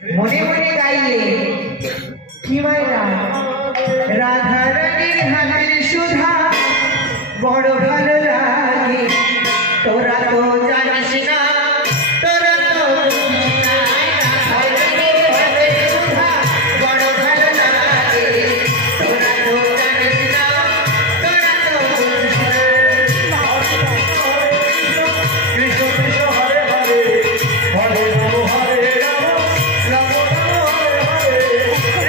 মনে মনে গাইলে কি মায়না রাধা রানীর হাতের সুধা বড় ভালো লাগে তোরা তো জানিস না তোরা তো রাধা রানীর হাতের সুধা বড় ভালো লাগে তোরা তো জানিস না তোরা তো কৃষ্ণ কৃষ্ণ হরে হরে হরে রাম হরে রাম রাম রাম হরে হরে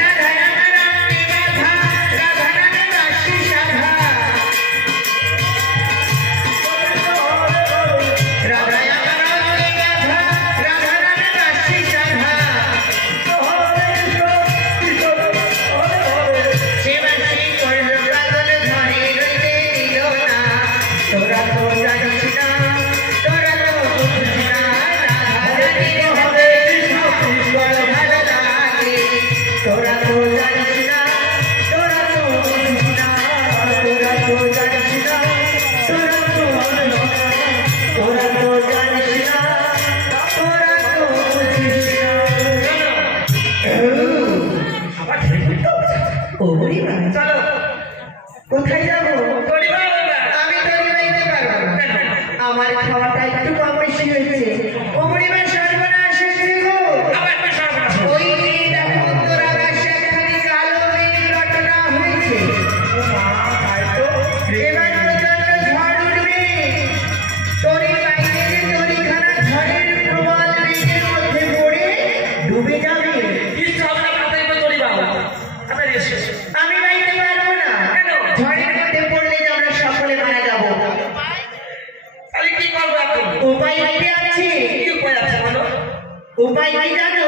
কোথায় যাবো আমি তৈরি রাখতে পারবো না আমার খাওয়াটা একটু কম বেশি হয়েছে অমরিবার সর্বনাশ হয়েছে গো ওই উত্তর আকাশে একখানি কালো মেঘ রটনা হয়েছে এবার প্রচন্ড ঝড় উঠবে তরি বাইরে যে তরিখানা ঝড়ের প্রবল বেগের মধ্যে পড়ে ডুবে যাবে আমি বাইতে পারবো না ঝড়ের মধ্যে পড়লে যে আমরা সকলে মারা যাবো উপায় কি আছে উপায় কি জানো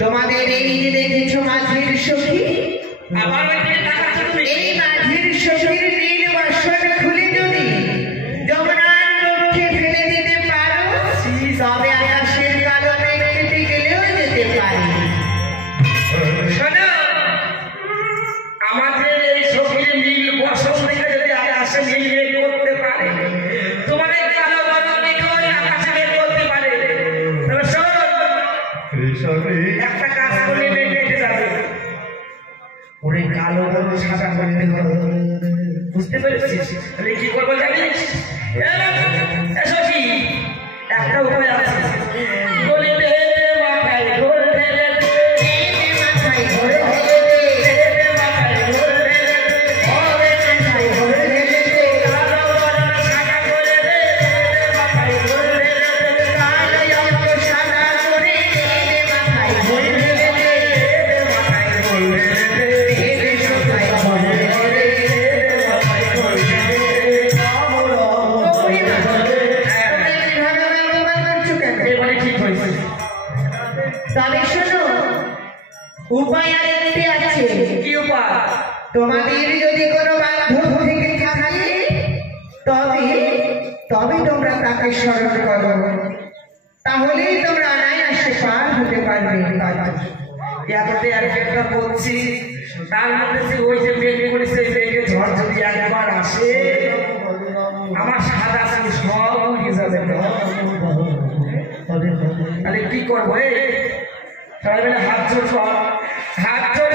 তোমাদের এই যে দেখেছো মাঝের সখী এই মাঝের সখীর নীল বাসন খুলে যদি যমুনার পক্ষে ফেলে দিতে পারো তবে আকাশের কালো মেঘ কেটে গেলেও যেতে পারে শোনো আমাদের এই সখীর নীল বসন থেকে যদি আকাশে নীল বের করতে পারে তোমাদের কালো বর্ণ মেঘ ওই আকাশে বের করতে পারে তবে শোন একটা কাজ করলে মেঘ কেটে যাবে ওরে কালো বর্ণ সাদা করতে হবে বুঝতে পেরেছিস তাহলে কি করবো জানিস সখী একটা উপায় আছে বলি দে মাথায় ঢোল ঢেলে দে মাথায় ধরে ফেলে দে মাথায় ঢোল ঢেলে দে মাথায় ধরে ফেলে দে কালো বর্ণ সাদা করে দে মাথায় ঢোল ঢেলে দে কালো অঙ্ক সাদা করে দে মাথায় ধরে ফেলে দে মাথায় ঢোল ঢেলে দে দে মাথায় ধরে ফেলে দে এবারে ঠিক হয়েছে তবে শোনো উপায় আর একটি আছে কি উপায় তোমাদের যদি কোনো বান্ধব থেকে থাকে তবে তবে তোমরা তাকে স্মরণ করো তাহলেই তোমরা অনায়াসে পার হতে পারবে এততে আর একটা বলছি তার মধ্যে যে ওই যে মেঘ করেছে মেঘে ঝড় যদি একবার আসে আমার সাদা সাদা সব উড়ে যাবে তাহলে কি করবো সবাই মিলে হাত জোর কর হাত জোর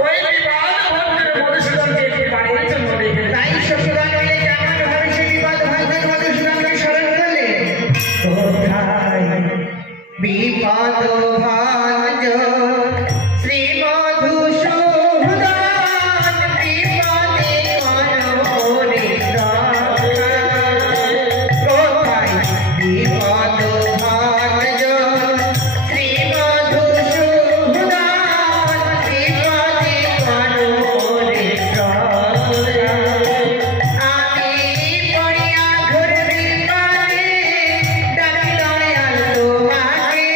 ওই বিবাদ ভদ্রের মধুসূদনকে একটু বাড়ির জন্য রেখে তাই সখীগণ মিলে কেমন ভাবে সে বিপদ ভাগ্যের মধুসূদনকে স্মরণ করলে কোথায় বিপদ ভাজন শ্রী মধুসূদন বিপদে মনোরে কোথায় বিপদ ভাজন শ্রী মধুসূদন বিপদে মনোরে আমি পড়িয়া ঘোর বিপদে ডাকি দয়াল তোমাকে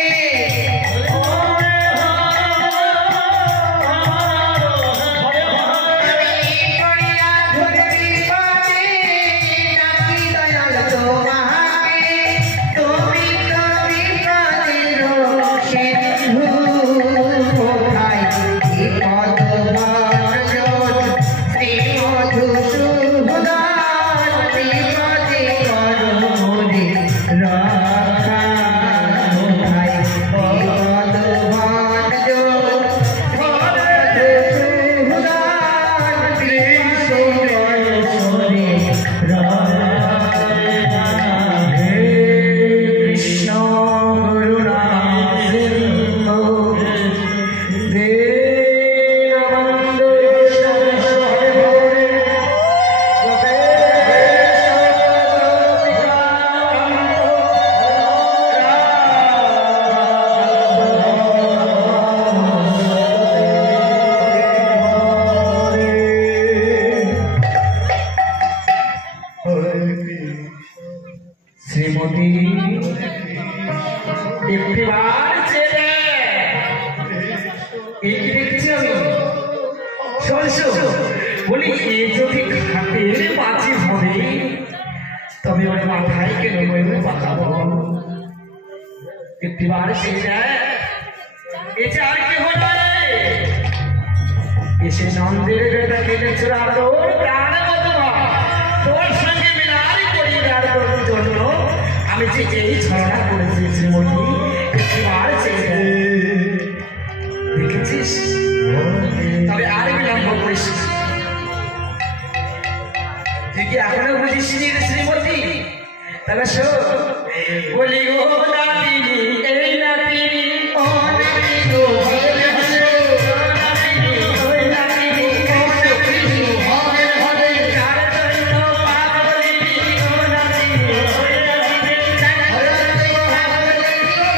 মাথায় কেন ময়ূর পাতা বল একটিবার সে যায় এসে আর কে হলো এসে নন্দের বেটা কেটেছ তোর প্রাণ মতো তোর সঙ্গে মিলাই পরিবার জন্য আমি যে এই ছড়া করেছি শ্রীমতী একটিবার সে দেখেছিস তবে আর বিলম্ব করিস তুই কি এখনো বুঝিস নি শ্রীমতী তাহলে শোন বলি ও নাতিনি এই নাতিনি ও নাতিনি ও নাতিনি ওই নাতিনি ও নাতিনি হবে হবে তার জন্য পাগলি ও নাতিনি ওই নাতিনি তার জন্য পাগলি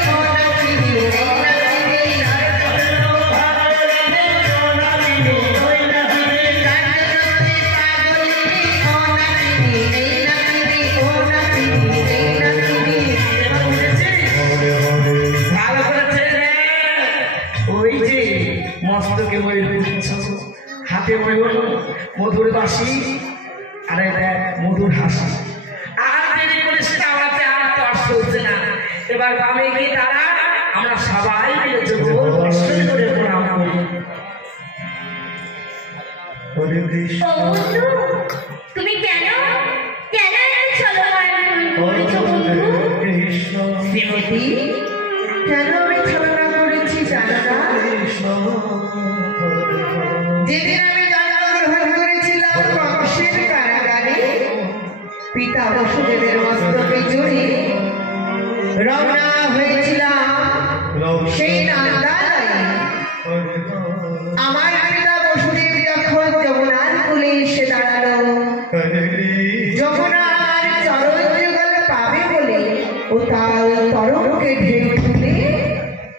ও নাতিনি ওই নাতিনি তার জন্য পাগলি ও নাতিনি ওই নাতিনি তার জন্য পাগলি ও নাতিনি এই নাতিনি ও নাতিনি এই নাতিনি এবার বুঝেছিস ভালো করেছে রে ওই যে মস্তকে ময়ূর হাতে ময়ূর মধুর বাসি আরে দেখ মধুর হাসি আর দেরি করিস না আমাকে আর কষ্ট হচ্ছে না এবার বামে গিয়ে তারা আমরা সবাই মিলে যোগ দর্শন করে প্রণাম করি হরে কৃষ্ণ ও বন্ধু, তুমি কেন কেন এত চলমান করেছো বন্ধু? কৃষ্ণ শ্রীমতী কেন আমি ছলনা করেছি জানো না কৃষ্ণ যেদিন আমি জন্মগ্রহণ করেছিলাম কংসের কারাগারে পিতা বসুদেবের মস্তকে জড়িয়ে রওনা হয়েছিলাম সেই নান্দালয়ে আমার পিতা বসুদেব যখন যমুনার কূলে এসে দাঁড়ালো যমুনা আমার চরণ যুগল পাবে বলে ও তার তরঙ্গকে ঢেউ তুলে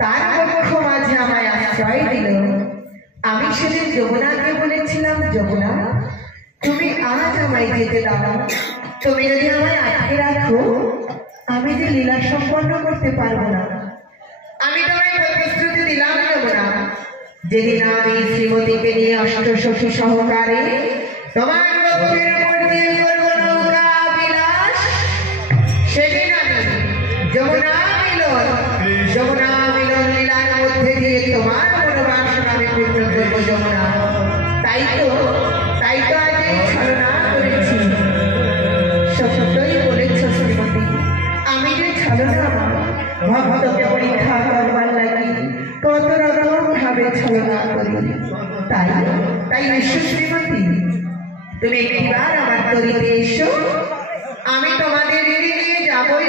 তার বক্ষ মাঝে আমায় আশ্রয় দিল আমি সেদিন যমুনাকে বলেছিলাম যমুনা তুমি আজ আমায় যেতে দাও তুমি যদি আমায় আটকে রাখো আমি যে লীলা সম্পন্ন করতে পারবো না আমি তোমায় প্রতিশ্রুতি দিলাম যমুনা যেদিন আমি শ্রীমতীকে নিয়ে অষ্টসখী সহকারে তোমার বক্ষের উপর দিয়ে করবো নৌকা বিলাস সেদিন আমি যমুনা মিলন লীলার মধ্যে দিয়ে তোমার মনোবাসনা আমি পূর্ণ করবো যমুনা তাই তো আজ এই ছলনা করেছি সত্যই বলেছ শ্রীমতী আমি যে ছলনা ভক্তকে পরীক্ষা করবার লাগি কত রকম ভাবে ছলনা করি তাই বিশ্ব শ্রীমতী তুমি একটিবার আমার তরিতে এসো আমি তোমাদের নিয়ে যাবই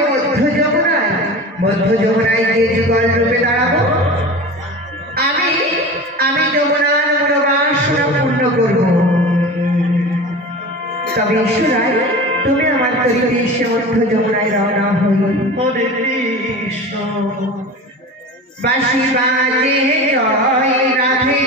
মধ্য যমুনায় গিয়ে যুগল রূপে দাঁড়াবো আমি যমুনার মনোবাসনা পূর্ণ করব তবে ঈশ্বরায় তুমি আমার তরিতে এসে মধ্য যমুনায় রওনা হই হরে কৃষ্ণ বাঁশি বাজে জয় রাধে